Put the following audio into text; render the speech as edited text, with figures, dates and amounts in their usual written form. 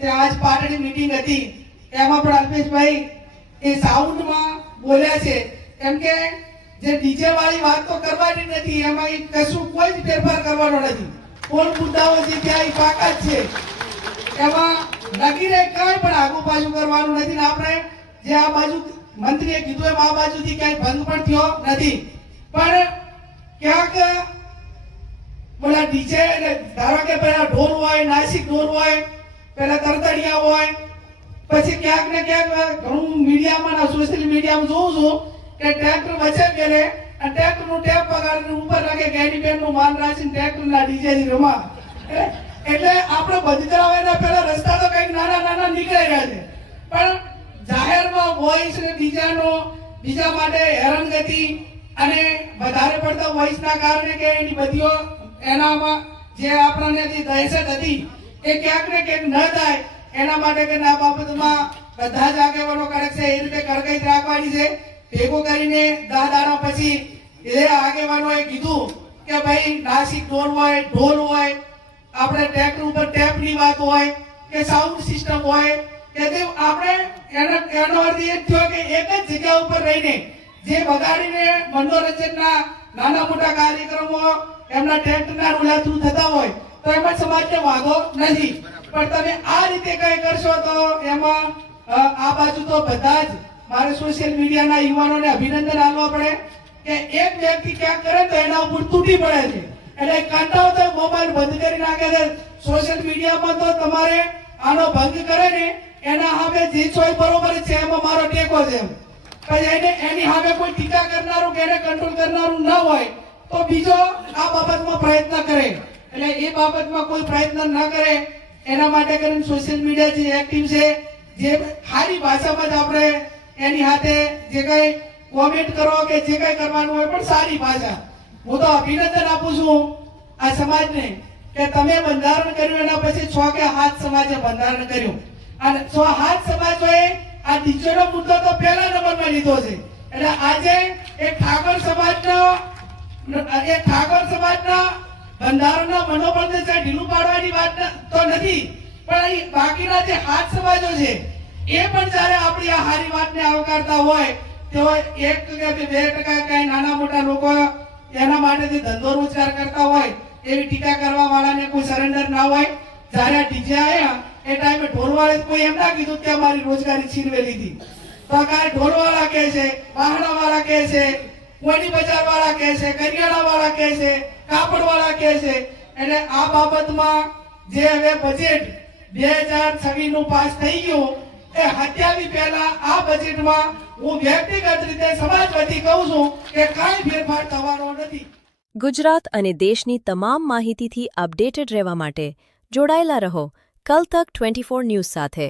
તે આજ પાટણની મીટિંગ હતી એમાં પણ અલ્પેશભાઈ એ સાઉન્ડમાં બોલ્યા છે એમ કે જે ડીજે વાળી વાત તો કરવાની નથી, એમાં કશું કોઈ જ ફેરફાર કરવાનો નથી. કોણ મુદ્દાઓ જે ત્યાં પાકા જ છે એમાં લગીને કાંઈ પણ આગુ પાછું કરવાનું નથી. ને આપણે જે આ બાજુ મંત્રીએ કીધું એમ આ બાજુથી ક્યાંય ભંગ પણ થયો નથી. પણ ક્યાંક બોલા ડીજે ધારો કે પેલા ઢોલ હોય, નાસિક ઢોલ હોય, પેલા તરતડિયા હોય, પછી ક્યાંક ને ક્યાંક ઘણું મીડિયામાં સોશિયલ મીડિયામાં જોઉં છું કે ટ્રેક્ટર વચ્ચે ગયેલે અને ટ્રેક્ટરનું ટેપ પગાડીને ઉપર લાગે ગેડીબેનનું માન રાખીને ટ્રેક્ટરના ડીજેથી રમા. એટલે આપણે બંધ કરાવવાના પેલા રસ્તા તો કંઈક નાના નાના નીકળી રહ્યા છે, પણ જાહેરમાં વોઇસ ને બીજા માટે હેરાનગતિ અને વધારે પડતા વોઇસના કારણે કે એની બધીઓ એનામાં જે આપણને દહેશત હતી એ ક્યાંક ને ક્યાંક ન થાય એના માટે કે આ બાબતમાં બધા જ આગેવાનો કરે છે એ રીતે કડકાઈ રાખવાની છે. ભેગો કરીને દાદાના પછી એ આગેવાનોએ કીધું કે ભાઈ નાસિક ઢોલ હોય, આપણે ટ્રેક્ટર ઉપર ટેપની વાત હોય કે સાઉન્ડ સિસ્ટમ હોય કે તે આપણે એનો અર્થ એ થયો કે એક જ જગ્યા ઉપર રહીને જે બગાડીને મનોરંજનના નાના મોટા કાર્યક્રમો એમના ટ્રેક્ટરના રૂલા થ્રુ થતા હોય તો એમાં સમાજને વાંધો નથી. પણ તમે આ રીતે કઈ કરશો તો એમાં આ બાજુ તો બધા જ મારે સોશિયલ મીડિયાના યુવાનોને અભિનંદન આપવા પડે કે એક વ્યક્તિ ક્યાંક કરે તો એના ઉપર તૂટી પડે છે. એટલે કાંટાઓ તો મોબાઈલ બંધ કરી નાખે છે. સોશિયલ મીડિયામાં તો તમારે આનો ભંગ કરે ને એના સામે જે ચોય બરોબર છે એમાં મારો ટેકો છે. પછી એની સામે કોઈ ટીકા કરનારું કે એને કંટ્રોલ કરનારું ન હોય તો બીજો આ બાબતમાં પ્રયત્ન કરે. એટલે એ બાબતમાં કોઈ પ્રયત્ન ન કરે એના માટે કરીને સોશિયલ મીડિયા જે એક્ટિવ છે, જે સારી ભાષામાં જ આપણે એની સાથે જે કઈ કોમેન્ટ કરો કે જે કઈ કરવાનું હોય પણ સારી ભાષા. હું તો અભિનંદન આપું છું આ સમાજને કે તમે બંધારણ કર્યું એના પછી 6 કે 7 સમાજે બંધારણ કર્યું અને 6-7 સમાજોએ આ ડીજેનો મુદ્દો તો પહેલા નંબરમાં લીધો છે. એટલે આજે એક ઠાકોર સમાજના બંધારણના મનોબળને ઢીલું પાડવાની વાત તો નથી, પણ બાકીના જે 7 સમાજો છે એ પણ જયારે આપણી આ હારી વાતને આવકારતા હોય તેઓ 1 કે 2% કઈ નાના મોટા લોકો એના માટે ધંધો રોજગાર કરતા હોય એવી ટીકા કરવા વાળાને કોઈ સરેન્ડર ના હોય. જયારે ડીજે આયા એ ટાઈમે ઢોલવાળે કોઈ એમ ના કીધું કે અમારી રોજગારી છીનવેલી હતી. તો કાંઈ ઢોલવાળા કહે છે, વાહણાવાળા કહે છે, કોઈની બજાર વાળા કહે છે, કરિયાણા વાળા કહે છે, કાપડ વાળા કહે છે. એટલે આ બાબતમાં જે હવે બજેટ 2026 નું પાસ થઈ ગયું એ હત્યાવી પહેલા આ બજેટમાં હું વ્યક્તિગત રીતે સમાજ વતી કહું છું કે કાંઈ ફેરફાર થવાનો નથી. ગુજરાત અને દેશની તમામ માહિતીથી અપડેટેડ રહેવા માટે જોડાયેલા રહો કલ તક 24 ન્યૂઝ સાથે.